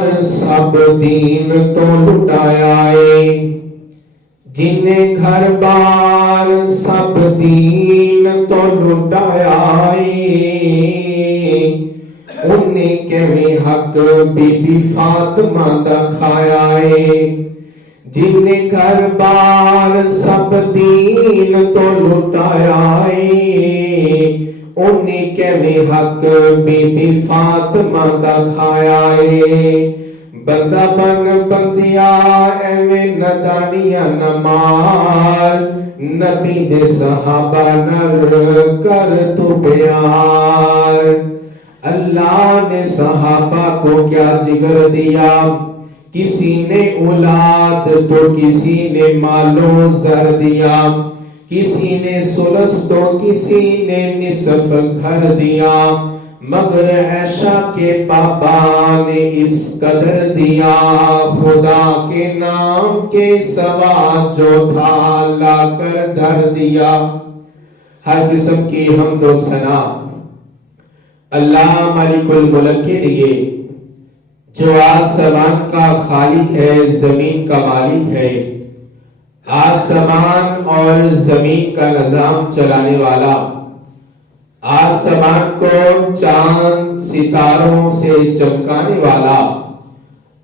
بار سب دین تو لٹایا ہے، جن نے گھر بار سب دین تو لٹایا ہے، انہیں کیویں حق بی بی فاطمہ دا کھایا ہے، جن نے گھر بار سب دین تو لٹایا ہے، انہیں کیویں حق بی بی فاطمہ دا کھایا ہے۔ بندہ بن بندیا ایویں ندانیاں نہ مار، نبی دے صحابہ نال کر تو پیار۔ اللہ نے صحابہ کو کیا جگر دیا، کسی نے اولاد تو کسی نے مالو زر دیا، کسی نے ثلث تو کسی نے نصف گھر دیا، مگر عائشہ کے پاپا نے اس قدر دیا، خدا کے نام کے سوا جو تھا لا کر دھر دیا۔ ہر قسم کی حمد و ثنا اللہ مالک الملک کے لیے، جو آسمان کا خالق ہے، زمین کا مالک ہے، آسمان اور زمین کا نظام چلانے والا، آسمان کو چاند ستاروں سے چمکانے والا،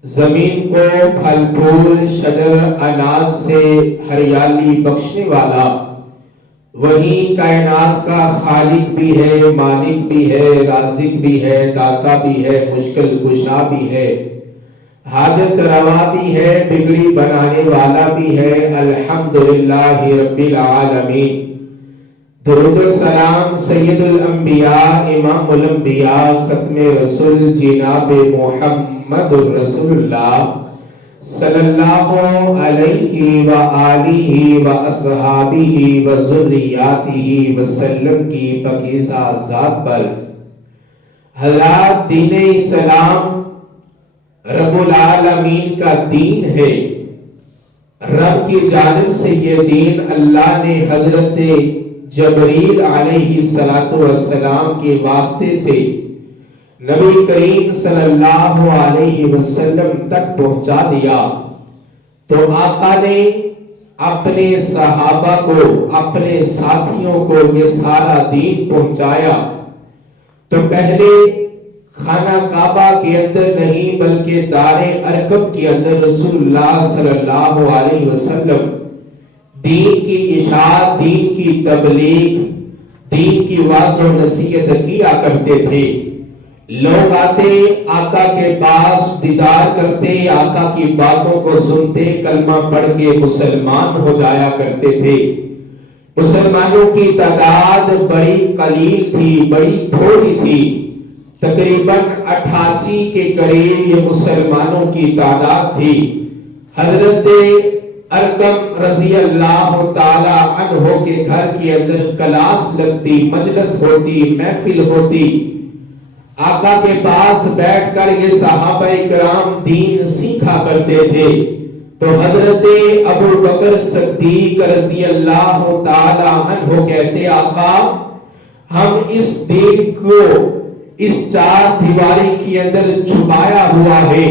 زمین کو پھل پھول شجر اناج سے ہریالی بخشنے والا، وہی کائنات کا خالق بھی ہے، مالک بھی ہے، رازق بھی ہے، داتا بھی ہے، مشکل کشا بھی ہے، حاجت روا بھی ہے، بگڑی بنانے والا بھی ہے۔ الحمدللہ رب العالمین۔ درود و سلام سید الانبیاء امام الانبیاء ختم رسول جناب محمد رسول اللہ صلی اللہ علیہ وآلہ واصحابہ وذریاتہ وسلم کی پاکیزہ ذات پر۔ حضرات، دین اسلام رب العالمین کا دین ہے۔ رب کی جانب سے یہ دین اللہ نے حضرت جبریل علیہ السلام کے واسطے سے نبی کریم صلی اللہ علیہ وسلم تک پہنچا دیا۔ تو آقا نے اپنے صحابہ کو، اپنے ساتھیوں کو یہ سارا دین پہنچایا۔ تو پہلے خانہ کعبہ کے اندر نہیں بلکہ دار ارقم کے اندر رسول اللہ صلی اللہ علیہ وسلم دین کی اشاعت، دین کی تبلیغ، دین کی واضح و نصیحت کیا کرتے تھے۔ لوگ آتے آقا کے پاس، دیدار کرتے، آقا کی باتوں کو سنتے، کلمہ پڑھ کے مسلمان ہو جایا کرتے تھے۔ مسلمانوں کی تعداد بڑی قلیل تھی، بڑی تھوڑی تھی، تقریباً 88 کے قریب یہ مسلمانوں کی تعداد تھی۔ حضرت ارقم رضی اللہ تعالی عنہ کے گھر کے اندر کلاس لگتی، مجلس ہوتی، محفل ہوتی، آقا کے پاس بیٹھ کر یہ صحابہ کرام دین سیکھا کرتے تھے۔ تو حضرت ابو بکر صدیق رضی اللہ تعالی عنہ کہتے، آقا ہم اس دین کو اس چار دیواری کے اندر چھپایا ہوا ہے،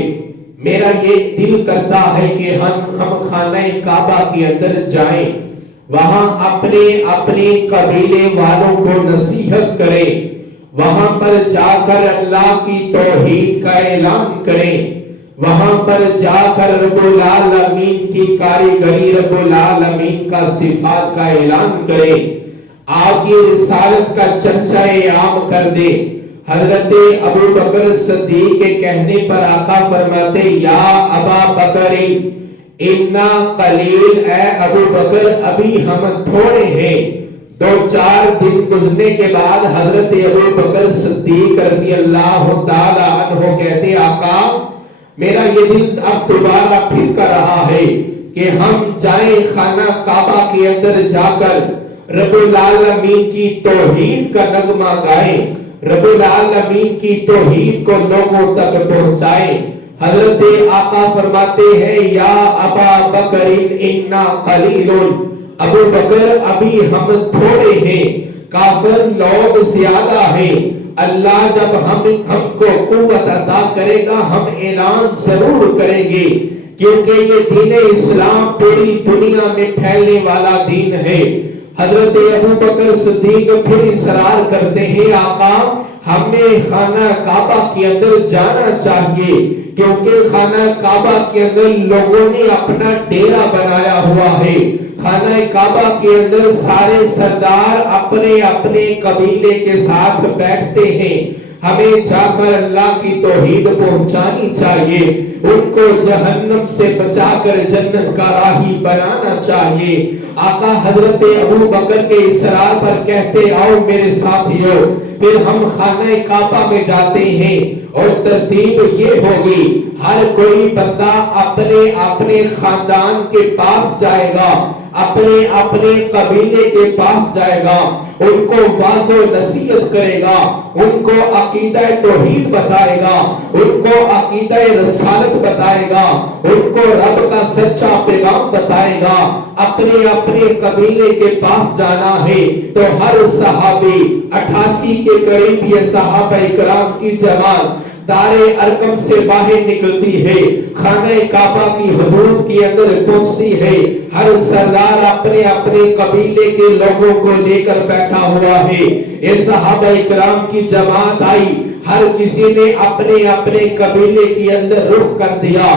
میرا یہ دل کرتا ہے کہ ہم خانہ کعبہ کے اندر جائیں، وہاں اپنے قبیلے والوں کو نصیحت کریں، وہاں پر جا کر اللہ کی توحید کا اعلان کریں، وہاں پر جا کر رب العالمین کی کاریگری، رب العالمین کا صفات کا اعلان کریں، آپ کی رسالت کا چرچہ عام کر دے۔ حضرت ابو بکر صدیق کے کہنے پر آقا فرماتے، یا ابا بکر انا قلیل، اے ابو بکر ابھی ہم تھوڑے ہیں۔ 2-4 دن گزرنے کے بعد حضرت ابو بکر صدیق رضی اللہ تعالی عنہ کہتے، آقا میرا یہ دل اب دوبارہ پھر کر رہا ہے کہ ہم جائیں خانہ کعبہ کے اندر جا کر رب العالمین کی توحید کا نغمہ گائیں، رب العالمین کی توحید کو لوگوں تک پہنچائیں۔ حضرت آقا فرماتے ہیں، یا ابا بکر انا قلیل، ابو بکر ابھی ہم تھوڑے ہیں، کافر لوگ زیادہ ہیں، اللہ جب ہم کو قوت عطا کرے گا ہم اعلان ضرور کریں گے، کیونکہ یہ دین اسلام پوری دنیا میں پھیلنے والا دین ہے۔ حضرت ابوبکر صدیق پھر اصرار کرتے ہیں، آقا ہمیں خانہ کعبہ کے اندر جانا چاہیے، کیونکہ خانہ کعبہ کے اندر لوگوں نے اپنا ڈیرا بنایا ہوا ہے۔ خانہ کعبہ کے اندر سارے سردار اپنے اپنے قبیلے کے ساتھ بیٹھتے ہیں، ہمیں جا کر اللہ کی توحید پہنچانی چاہیے، ان کو جہنم سے بچا کر جنت کا راہی بنانا چاہیے۔ آقا حضرت ابو بکر کے اصرار پر کہتے آؤ میرے ساتھیوں، پھر ہم خانہ کعبہ میں جاتے ہیں اور ترتیب یہ ہوگی، ہر کوئی بندہ اپنے اپنے خاندان کے پاس جائے گا، اپنے اپنے قبیلے کے پاس جائے گا، ان کو واعظ و نصیحت کرے گا، ان کو عقیدہ توحید بتائے گا، ان کو عقیدہ رسالت بتائے گا، ان کو رب کا سچا پیغام بتائے گا۔ اپنے اپنے قبیلے کے پاس جانا ہے تو ہر صحابی 88 کے قریب یہ صحابہ اکرام کی جماعت دار ارقم سے باہر نکلتی ہے، خانہ کعبہ کی حدود کے اندر پہنچتی ہے، ہر سردار اپنے اپنے قبیلے کے لوگوں کو لے کر بیٹھا ہوا ہے۔ یہ صحابہ اکرام کی جماعت آئی، ہر کسی نے اپنے اپنے قبیلے کے اندر رخ کر دیا،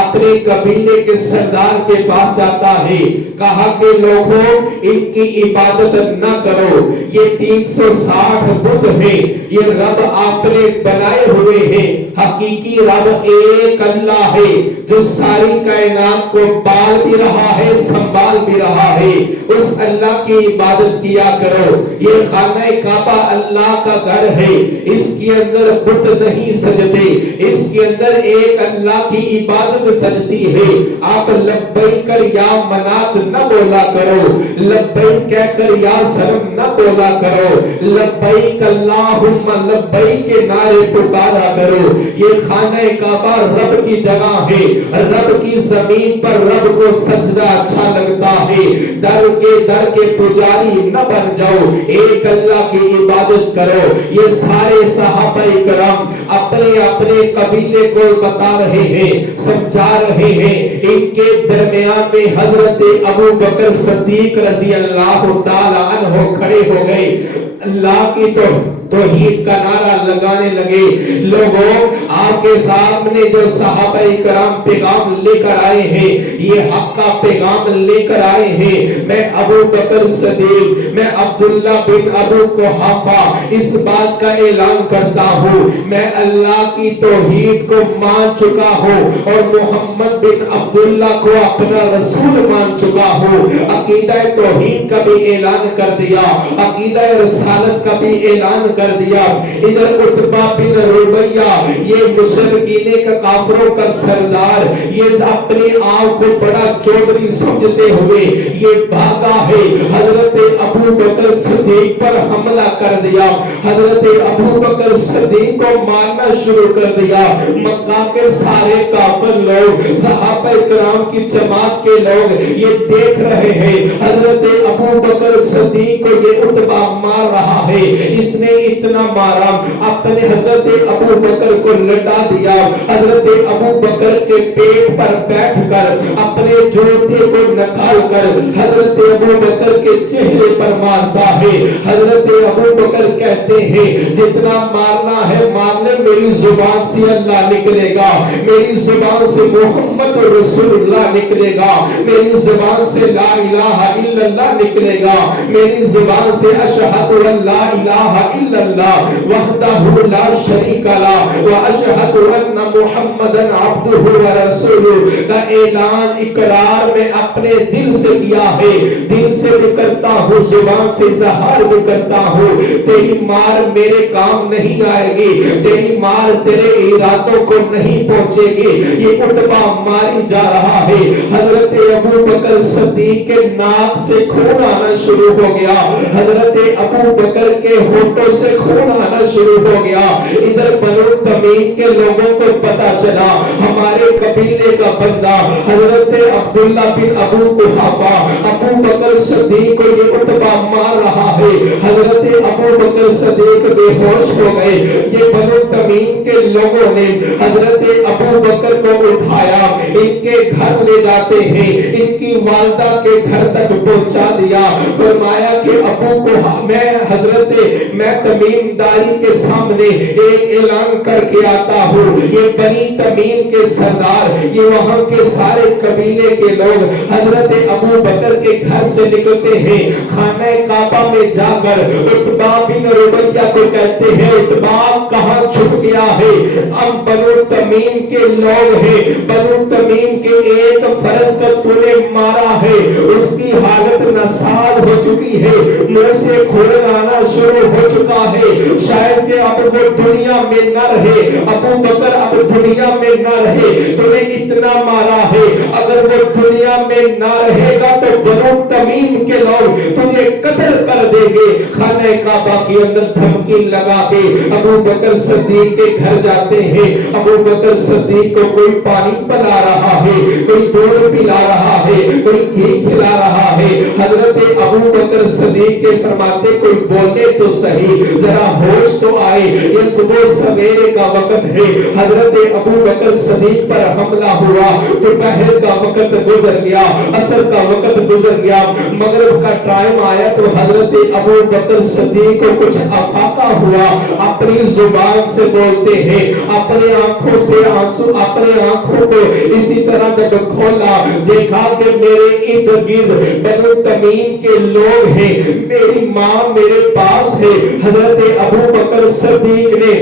اپنے قبیلے کے سردار کے پاس جاتا ہے، کہا کہ لوگوں ان کی عبادت نہ کرو، یہ 360 بت ہیں، یہ رب آپ نے بنائے ہوئے ہیں، حقیقی رب ایک اللہ ہے جو ساری کائنات کو پال بھی رہا ہے سنبھال بھی رہا ہے، اس اللہ کی عبادت کیا کرو۔ یہ خانہ کعبہ اللہ کا گھر ہے، اس کے اندر بت نہیں سجدے، اس کے اندر ایک اللہ کی عبادت سجدی ہے۔ آپ لبیک یا منات نہ بولا کرو، لبیک کہہ کر یا سلام نہ بولا کرو، لبیک اللہم لبیک کے نعرے پکارا کرو۔ یہ خانہ کعبہ رب کی جگہ ہے، رب کی زمین پر رب کو سجدہ اچھا لگتا ہے۔ در کے پجاری نہ بن جاؤ، ایک اللہ کی عبادت کرو۔ یہ سارے صحابہ کرام اپنے اپنے قبیلے کو بتا رہے ہیں، سمجھا رہے ہیں۔ ان کے درمیان میں حضرت ابو بکر صدیق رضی اللہ تعالی عنہ کھڑے ہو گئے، اللہ کی توحید کا نعرہ لگانے لگے۔ لوگوں آپ کے سامنے جو صحابہ کرام پیغام لے کر آئے ہیں، یہ حق کا پیغام لے کر آئے ہیں۔ میں ابو بکر صدیق، میں عبداللہ بن ابو قحافہ اس بات کا اعلان کرتا ہوں، میں اللہ کی توحید کو مان چکا ہوں اور محمد بن عبداللہ کو اپنا رسول مان چکا ہوں۔ عقیدہ توحید کا بھی اعلان کر دیا، عقیدہ رسالت کا بھی اعلان کر دیا۔ ادھر عتبہ بن ربیعہ، یہ مشرکین کا کافروں کا سردار، یہ اپنے آپ کو بڑا چودھری سمجھتے ہوئے یہ بھاگا ہے، حضرت ابو بکر صدیق پر حملہ کر دیا، حضرت ابو بکر صدیق کو مارنا شروع کر دیا۔ مکہ کے سارے کافر لوگ، صحابہ کرام کی جماعت کے لوگ یہ دیکھ رہے ہیں، حضرت ابو بکر صدیق کو یہ عتبہ مار رہا ہے، اس نے اتنا مارا اپنے حضرت ابو بکر کو لٹا دیا، حضرت ابو بکر کے پیٹ پر بیٹھ کر اپنے جوتے کو نکال کر حضرت ابو بکر کے چہرے پر مارتا ہے۔ حضرت ابو بکر کہتے ہیں جتنا مارنا ہے مارنے، میری زبان سے اللہ نکلے گا، میری زبان سے محمد رسول اللہ نکلے گا، میری زبان سے لا الہ الا اللہ نکلے گا، میری زبان سے اشہد ان لا الہ الا اللہ وحدہ لا شریک لہ واشہد ان محمدا عبدہ ورسولہ کا اعلان اقرار میں اپنے دل سے کیا ہے، دل سے بھی کرتا ہوں، زبان سے اظہار بھی کرتا ہوں۔ تیری مار میرے کام نہیں آئے گی، تیری مار تیرے ارادوں کو نہیں پہنچے گی۔ یہ عتبہ ماری جا رہا ہے، حضرت ابو بکر صدیق کے ناک سے خون آنا شروع ہو گیا، حضرت ابو بکر کے ہونٹوں سے خون آنا شروع ہو گیا۔ ادھر بنو تمیم کے لوگوں کو پتا چلا ہمارے قبیلے کا بندہ حضرت عبداللہ بن ابو قحافہ ابو بکر صدیق کو یہ عتبہ مار رہا ہے، حضرت ابو بکر صدیق بے ہوش ہو گئے۔ یہ بنو تمیم کے لوگوں نے حضرت ابو بکر کو اٹھایا، ان کے گھر لے جاتے ہیں، ان کی والدہ کے گھر تک پہنچا دیا، فرمایا کہ ابو کو میں تمیم داری کے سامنے ایک اعلان کر کے آتا ہوں، یہ بنی تمیم کے سردار، یہ وہاں کے سارے قبیلے کے لوگ حضرت ابو بکر کے گھر سے نکلتے ہیں، خانہ کعبہ میں جا کر عتبہ بن ربیعہ کو کہتے ہیں عتبہ کہاں چھپ گیا ہے؟ اب بنو تمیم کے لوگ ہیں، بنو تمیم کے ایک فرد کو تو نے مارا ہے، اس کی حالت ناساز ہو چکی ہے، منہ سے خون آنا شروع ہو چکا ہے، شاید کہ اب وہ دنیا میں نہ رہے، ابو بکر اب دنیا میں نہ رہے، تو نے اتنا مارا ہے، اگر وہ دنیا میں نہ رہے گا تو بنو تمیم کے لوگ تجھے قتل کر دیں گے۔ خانہ کعبہ کے اندر دھمکی لگا کے ابو بکر صدیق کے گھر جاتے ہیں، ابو بکر صدیق کو کوئی پانی پلا رہا ہے، کوئی دودھ پلا رہا ہے، کوئی گھی کھلا رہا ہے، حضرت ابو بکر صدیق کے فرماتے کوئی بولے تو صحیح، ذرا ہوش تو آئے، یہ صبح سویرے کا وقت ہے، حضرت ابو بکر صدیق پر حملہ ہوا، دوپہر کا وقت گزر گیا، عصر کا وقت گزر گیا، مغرب کا ٹائم آیا تو حضرت ابو بکر صدیق کو کچھ افاقہ ہوا، اپنی زبان سے بولتے ہیں، اپنے آنکھوں سے آنسو، اپنے آنکھوں کو اسی طرح جب کھولا دیکھا کہ میرے ارد گرد بنو تمیم کے لوگ ہیں، میری ماں میرے پاس ہے۔ حضرت ابو بکر صدیق نے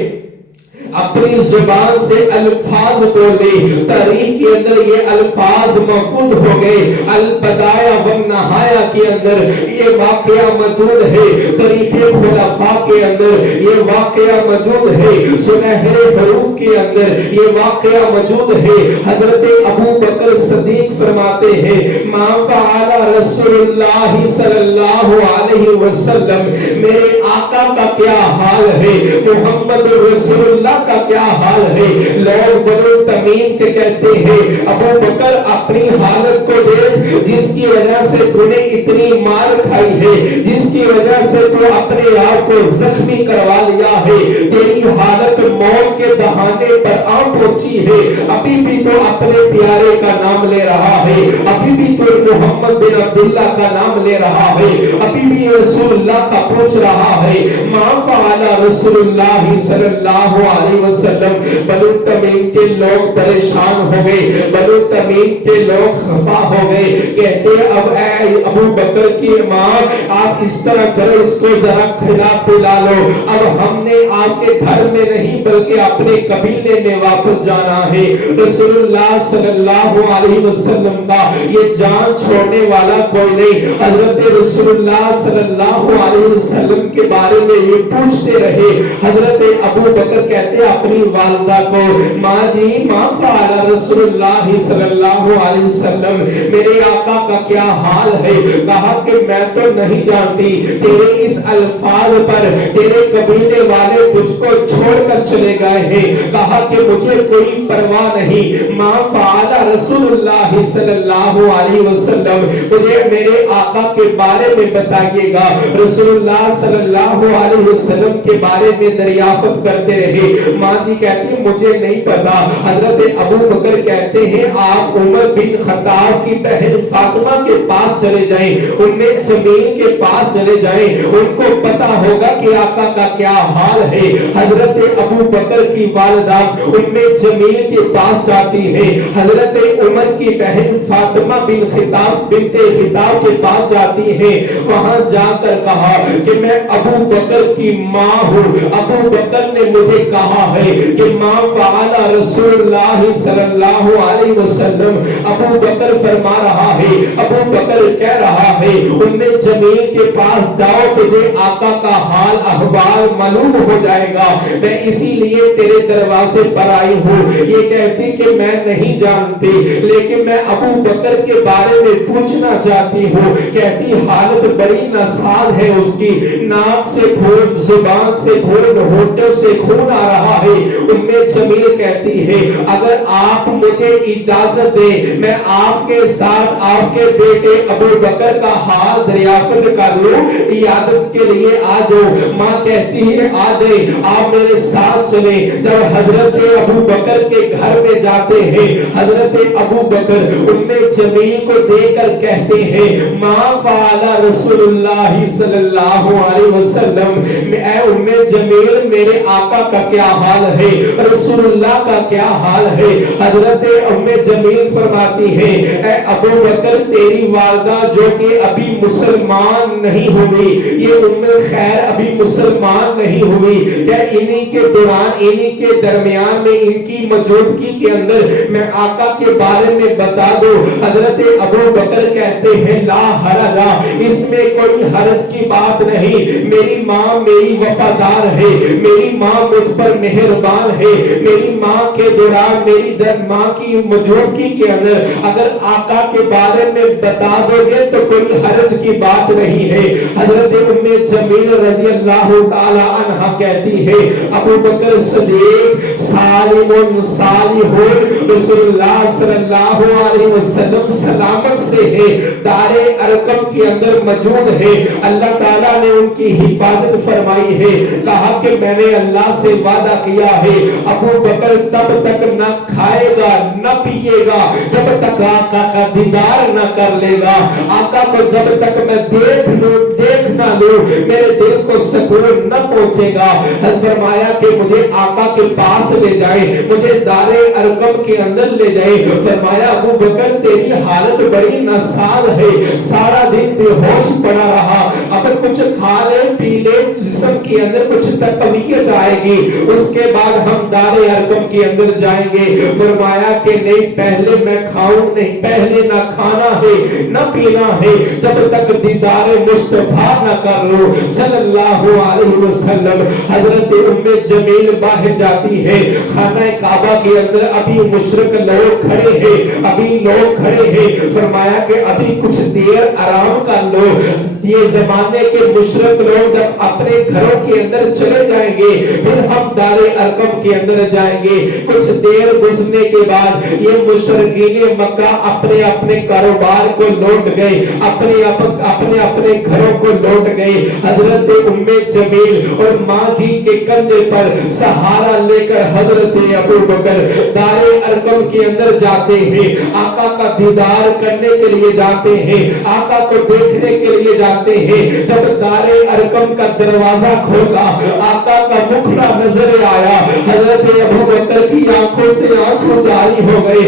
اپنی زبان سے الفاظ بولے، تاریخ کے اندر یہ الفاظ محفوظ ہو گئے، البدایہ والنہایہ کے اندر یہ واقعہ موجود ہے، تاریخ خلفاء کے اندر یہ واقعہ موجود ہے، سنہرے حروف کے اندر یہ واقعہ موجود ہے۔ حضرت ابو بکر صدیق فرماتے ہیں ما فعل رسول اللہ صلی اللہ علیہ وسلم، میرے آقا کا کیا حال ہے، محمد رسول اللہ کا کیا حال ہے۔ لوگ بنو تمیم کے کہتے ہیں ابو بکر اپنی حالت کو دیکھ، جس کی وجہ سے تو نے اتنی مار کھائی ہے، جس کی وجہ سے تو اپنے آپ کو زخمی کروا لیا ہے، تیری حالت موت کے دہانے پر آ پہنچی ہے، ابھی بھی تو اپنے پیارے کا نام لے رہا ہے، ابھی بھی تو محمد بن عبداللہ کا نام لے رہا ہے، ابھی بھی رسول اللہ کا پوچھ رہا ہے۔ ما فعل رسول اللہ صلی اللہ علیہ وسلم، بنو تمیم کے لوگ پریشان ہو گئے، بنو تمیم کے لوگ خفا ہو گئے، کہتے اب اے ابو بکر کی ماں آپ اس طرح کرو، اس کو ذرا کھلا پلا لو، اب ہم نے آپ کے گھر میں نہیں بلکہ اپنے قبیلے میں واپس جانا ہے۔ رسول اللہ صلی اللہ علیہ وسلم کا یہ جان چھوڑنے والا کوئی نہیں، حضرت رسول اللہ صلی اللہ علیہ وسلم کے بارے میں یہ پوچھتے رہے۔ حضرت ابو بکر کہتے اپنی والدہ کو ماں جی ما فعل رسول اللہ صلی اللہ علیہ وسلم، میرے آقا کا کیا حال ہے؟ کہا کہ میں تو نہیں جانتی، تیرے اس الفاظ پر تیرے قبیلے والے تجھ کو چھوڑ کر چلے گئے ہیں۔ کہا کہ مجھے کوئی پرواہ نہیں، ما فعل رسول اللہ صلی اللہ علیہ وسلم، مجھے میرے آقا کے بارے میں بتائیے گا۔ رسول اللہ صلی اللہ علیہ وسلم کے بارے میں دریافت کرتے رہے۔ ماں جی کہتی مجھے نہیں پتا۔ حضرت ابو بکر کہتے ہیں آپ عمر بن خطاب کی بہن فاطمہ کے پاس چلے جائیں، ام جمیل کے پاس چلے جائیں، ان کو پتا ہوگا کہ آقا کا کیا حال ہے۔ حضرت ابو بکر کی والدہ ام جمیل کے پاس جاتی ہے، حضرت عمر کی بہن فاطمہ بنت خطاب کے پاس جاتی ہے، وہاں جا کر کہا کہ میں ابو بکر کی ماں ہوں، ابو بکر نے مجھے کہا ہے کہ ما فعل رسول اللہ صلی اللہ علیہ وسلم۔ ابو بکر فرما رہا ہے، ابو بکر کہہ رہا ہے ام جمیل کے پاس جاؤ، تجھے آقا کا حال احوال معلوم ہو جائے گا، میں اسی لیے تیرے دروازے پر آئی ہوں۔ یہ کہتی کہ میں نہیں جانتی سکتے, لیکن میں ابو بکر کے بارے میں پوچھنا چاہتی ہوں. کہتی حالت بڑی ناساز ہے اس کی, ناک سے خون, زبان سے خون, ہونٹوں سے خون آ رہا ہے. جمیل کہتی ہے اگر آپ مجھے اجازت دیں میں آپ کے ساتھ آپ کے بیٹے ابو بکر کا حال دریافت کر لوں, عیادت کے لیے آ جاؤ. ماں کہتی ہے آ جائے, آپ میرے ساتھ چلیں. جب حضرت ابو بکر کے گھر میں جاتے ہیں, حضرت ابو بکر جمیل کو دیکھ کر کہتے ہیں ماں فعل رسول اللہ صلی اللہ علیہ وسلم, اے جمیل میرے آقا کا کیا حال ہے, رسول اللہ کا کیا حال ہے. حضرت جمیل فرماتی ہے اے ابو بکر تیری والدہ جو کہ ابھی مسلمان نہیں ہوئی, یہ خیر ابھی مسلمان نہیں ہوئی, کیا انہی کے دوران انہی کے درمیان میں ان کی موجودگی کے اندر میں آقا کے بارے میں بتا دو. حضرت ابو بکر کہتے ہیں لا حرج, اس میں کوئی حرج کی بات نہیں. میری ماں میری وفادار ہے, میری ماں مجھ پر مہربان ہے. میری ماں کے دوران میری ماں کی موجودگی کے اندر اگر آقا کے بارے میں بتا دو گے تو کوئی حرج کی بات نہیں ہے. حضرت جمیل رضی اللہ تعالی عنہ کہتی ہے ابو بکر صدیق سالم صالح رسول اللہ صلی اللہ علیہ وسلم سلامت سے ہے, دار ارقم کے اندر موجود ہے. اللہ تعالیٰ نے ان کی حفاظت فرمائی ہے. کہا کہ میں نے اللہ سے وعدہ کیا ہے ابو بکر تب تک نہ کھائے گا نہ پیے گا جب تک آقا کا دیدار نہ کر لے گا. آقا کو جب تک میں دیکھ نہ لوں میرے دل کو سکون نہ پہنچے گا. فرمایا کہ مجھے آقا کے پاس لے جائے, مجھے دار ارقم کے اندر لے جائے. فرمایا ابو بکر تیری حالت بڑی ناساز ہے, سارا دن بے ہوش پڑا رہا, اب کچھ کھا لے پی لے جسم کے اندر کچھ تقویت آئے گی, اس کے بعد ہم دار ارقم کے اندر جائیں گے. فرمایا کہ نہیں پہلے میں کھاؤں نہیں, پہلے نہ کھانا ہے نہ پینا ہے جب تک دیدار مصطفیٰ نہ کر لو صلی اللہ علیہ وسلم. حضرت جمیل باہر جاتی ہے, خانہ کعبہ کے اندر ابھی مشرک لوگ کھڑے ہیں, ابھی لوگ کھڑے ہیں. فرمایا کہ ابھی کچھ دیر آرام کر لو. یہ زمانے کے مشرک لوگ جب اپنے گھروں کے اندر چلے جائیں گے پھر ہم دار ارقم کے اندر جائیں گے. کچھ دیر گزرنے کے بعد یہ مشرکین مکہ اپنے اپنے کاروبار کو لوٹ گئے, اپنے گھروں کو لوٹ گئے. حضرت جمیل اور ماں جی کے کندھے پر سہارا لے کر حضرت ابو بکر دار ارقم کے اندر جاتے ہیں, آقا کا دیدار کرنے کے لیے جاتے ہیں, آقا کو دیکھنے کے لیے جاتے ہیں. جب دار ارقم کا دروازہ کھولا آقا کا مکھڑا نظر آیا, حضرت ابو بکر کی آنکھوں سے آنسو جاری ہو گئے.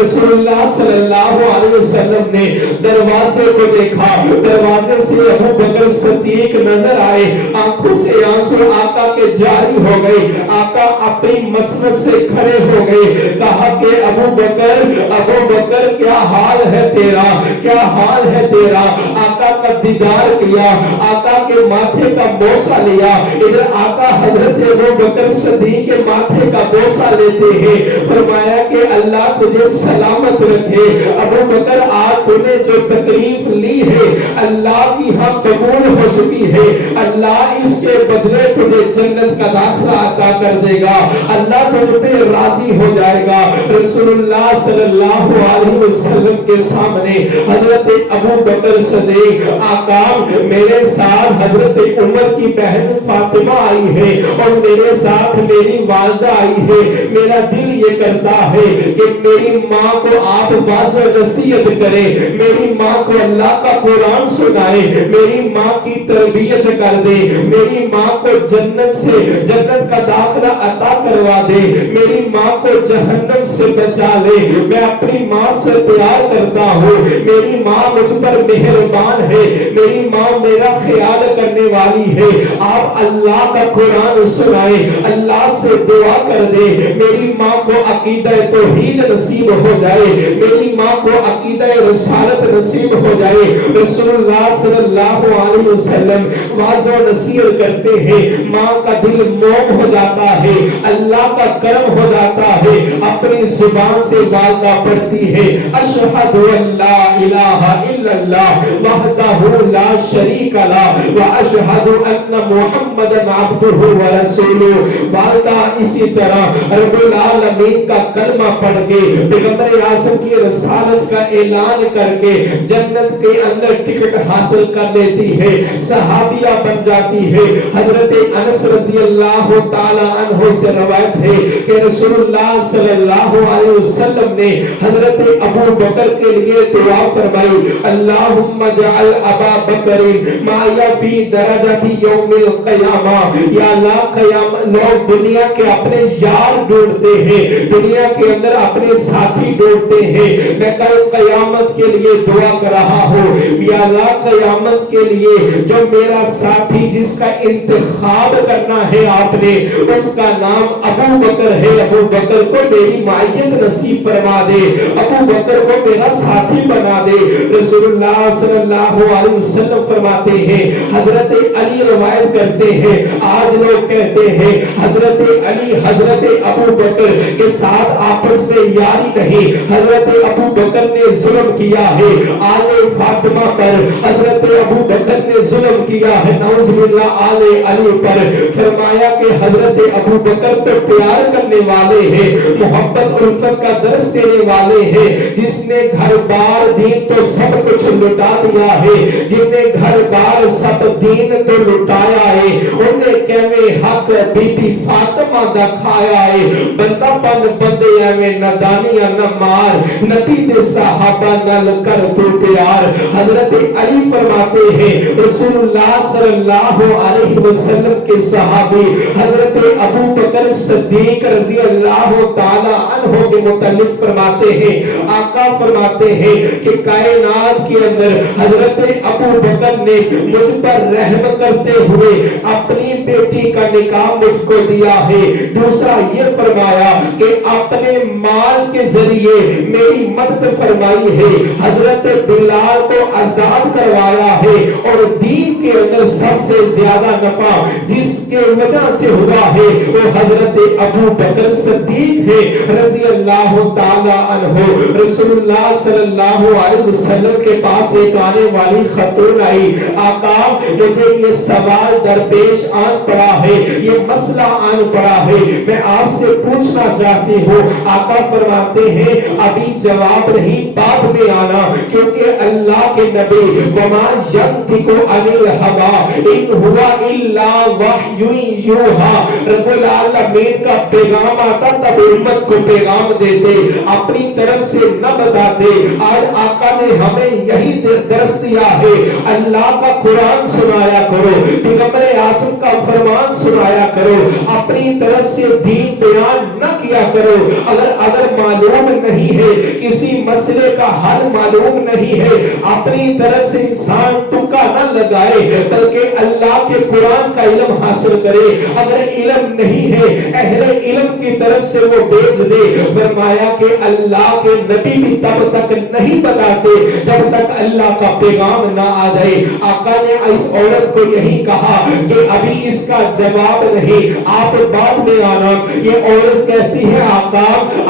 رسول اللہ صلی اللہ علیہ وسلم نے دروازے کو دیکھا, دروازے سے ابو بکر صدیق نظر آئے, آنکھوں سے آنسو آقا کے جاری ہو گئے. آقا اپنی مسند سے کھڑے ہو گئے, کہا کہ ابو بکر کیا حال ہے تیرا, کیا حال ہے تیرا. آقا کا دیدار کیا, آقا کے ماتھے کا بوسہ لیا. ادھر آقا حضرت ابو بکر صدیق کے ماتھے کا بوسہ لیتے ہیں. فرمایا کہ اللہ تجھے سلامت رکھے. ابو بکر آج تو نے جو تکلیف لی ہے اللہ کی ہاں قبول ہو چکی ہے, اللہ اس کے بدلے تجھے جنت کا داخلہ عطا کر دے گا, اللہ تجھ پہ راضی ہو جائے گا. رسول اللہ صلی اللہ علیہ وسلم کے سامنے حضرت ابو بکر صدیق آقا میرے ساتھ حضرت عمر کی بہن فاطمہ آئی ہے اور میرے ساتھ میری والدہ آئی ہے. میرا دل یہ کرتا ہے کہ میری ماں کو آپ واضح نصیحت کریں, میری ماں کو اللہ کا قرآن سنائے, میری ماں کی تربیت کر دے, میری ماں کو جنت کا داخلہ عطا کروا دے, میری ماں کو جہنم سے بچا لے. میں اپنی ماں سے پیار کرتا ہوں, میری ماں مجھ پر مہربان ہے, میری ماں میرا خیال کرنے والی ہے، آپ اللہ کا قرآن سنائیں، اللہ سے دعا کر دے میری ماں کو عقیدہ توحید نصیب ہو جائے، میری ماں کو عقیدہ رسالت نصیب ہو جائے۔ رسول اللہ صلی اللہ علیہ وسلم واضح و نصیحت کرتے ہیں، ماں کا دل موم ہو جاتا ہے، اللہ کا کرم ہو جاتا ہے، اپنی زبان سے والدہ پڑھتی ہے اشہد ان لا الہ الا اللہ وحدہ لا شریک لہ واشہد ان محمدا عبدہ ورسولہ۔ والدہ اسی طرح رب العالمین کا کلمہ پڑھ کے پیغمبر اعظم کی رسالت کا اعلان کر کے جنت کے اندر ٹکٹ حاصل کر لیتی ہے، صحابیہ بن جاتی ہے۔ حضرت انس رضی اللہ تعالی عنہ سے روایت ہے کہ رسول اللہ صلی اللہ علیہ وسلم نے حضرت ابو بکر کے لیے دعا فرمائی، اللہم اجعل ابا بکر معی فی درجۃ یوم القیامہ۔ یا اللہ قیامت لوگ دنیا کے اپنے یار ڈھونڈتے ہیں، دنیا کے اندر اپنے ساتھی ڈھونڈتے ہیں، میں کل قیامت کے لیے دعا کر رہا ہوں، یا اللہ قیامت کے لیے جو میرا ساتھی جس کا انتخاب کرنا ہے آپ نے، اس کا نام ابو بکر ہے، ابو بکر کو میری معیت نصیب فرما دے، ابو بکر کو میرا ساتھی بنا دے۔ رسول اللہ صلی اللہ علیہ وسلم فرماتے ہیں، حضرت علی روایت کرتے ہیں، آج لوگ کہتے ہیں حضرت علی حضرت ابو بکر کے ساتھ آپس میں یاری نہیں، حضرت ابو بکر نے ظلم کیا ہے آل فاطمہ پر، حضرت ابو بکر نے ظلم کیا ہے نعوذ باللہ آل علی پر۔ فرمایا کہ حضرت ابو بکر تو پیار کرنے والے ہیں، محبت الفت کا درس دینے والے ہیں، جس نے گھر بار دین تو سب کچھ لٹا دیا ہے، جن نے گھر بار سب دین تو لٹایا ہے، انہیں کہوے حق بی بی فاطمہ دا کھایا ہے، بندہ پن بندے میں ندانیاں نہ مار، نبی دے صحابہ نال کر تو پیار۔ حضرت علی فرماتے ہیں رسول اللہ صلی اللہ علیہ وسلم کے صحابی حضرت ابو بکر صدیق رضی اللہ تعالی عنہ کے متعلق فرماتے ہیں، آقا فرماتے ہیں کہ کائنات کے اندر حضرت ابو بکر نے مجھ پر رحم کرتے ہوئے اپنی بیٹی کا نکاح مجھ کو دیا ہے۔ دوسرا یہ فرمایا کہ اپنے مال کے ذریعے میری مدد فرمائی ہے، حضرت بلال کو آزاد کروایا ہے، اور دین کے اندر سب سے زیادہ نفع جس کے وجہ سے ہوا ہے وہ حضرت ابو بکر صدیق ہے رضی اللہ تعالی عنہ۔ رسول اللہ صلی اللہ علیہ وسلم کے پاس ایک آنے والی خاتون آئی، آقا مجھے یہ سوال درپیش آن پڑا ہے، یہ مسئلہ آن پڑا ہے، میں آپ سے پوچھنا چاہتی ہوں۔ آقا فرماتے ہیں ابھی جواب نہیں، بعد میں آنا، کیونکہ اللہ کے نبی وما ينطق عن الهوى ان هو الا وحی یوحی، رب العالمین کا پیغام آتا تب امت کو پیغام دیتے، اپنی طرف سے نہ بتاتے۔ آج آقا نے ہمیں یہی درس دیا ہے، اللہ کا قرآن سنایا کرو، پیغمبر اعظم کا فرمان سنایا کرو، اپنی طرف سے دین بیان نہ کیا کرو۔ اگر معلوم نہیں ہے، کسی مسئلے کا حل معلوم نہیں ہے، اپنی طرف سے انسان تکا نہ لگائے، بلکہ اللہ کے قرآن کا علم حاصل کرے۔ اگر علم نہیں ہے، اہل علم کی طرف سے وہ بھیج دے۔ فرمایا کہ اللہ کے نبی بھی تب تک نہیں بتاتے جب تک اللہ کا پیغام نہ آ جائے۔ آقا نے اس عورت کو یہی کہا کہ ابھی اس کا جواب نہیں، آپ بعد میں آنا۔ یہ عورت کہتی ہے آقا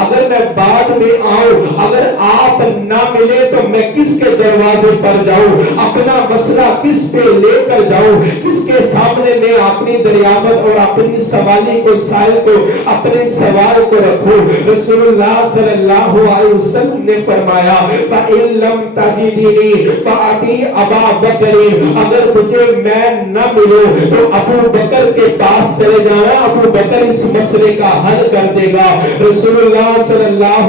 اگر میں بعد میں آؤں، اگر آپ نہ ملے تو میں کس کے دروازے پر جاؤں، اپنا مسئلہ کس پہ لے کر جاؤں، کس کے سامنے میں اپنی دریافت اور اپنی سوالی کو سائل کو اپنے سوال کو رکھوں۔ رسول اللہ صلی اللہ علیہ وسلم نے فرمایا فَإِن لَمْ تَجِدْنِي فَأَتِي أَبَا بَكْرٍ، اگر تجھے میں نہ ملوں تو ابو بکر کے پاس چلے جانا، ابو بکر اس مسئلے کا حل کر دے گا۔ رسول اللہ صلی اللہ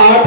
8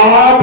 8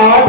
8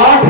8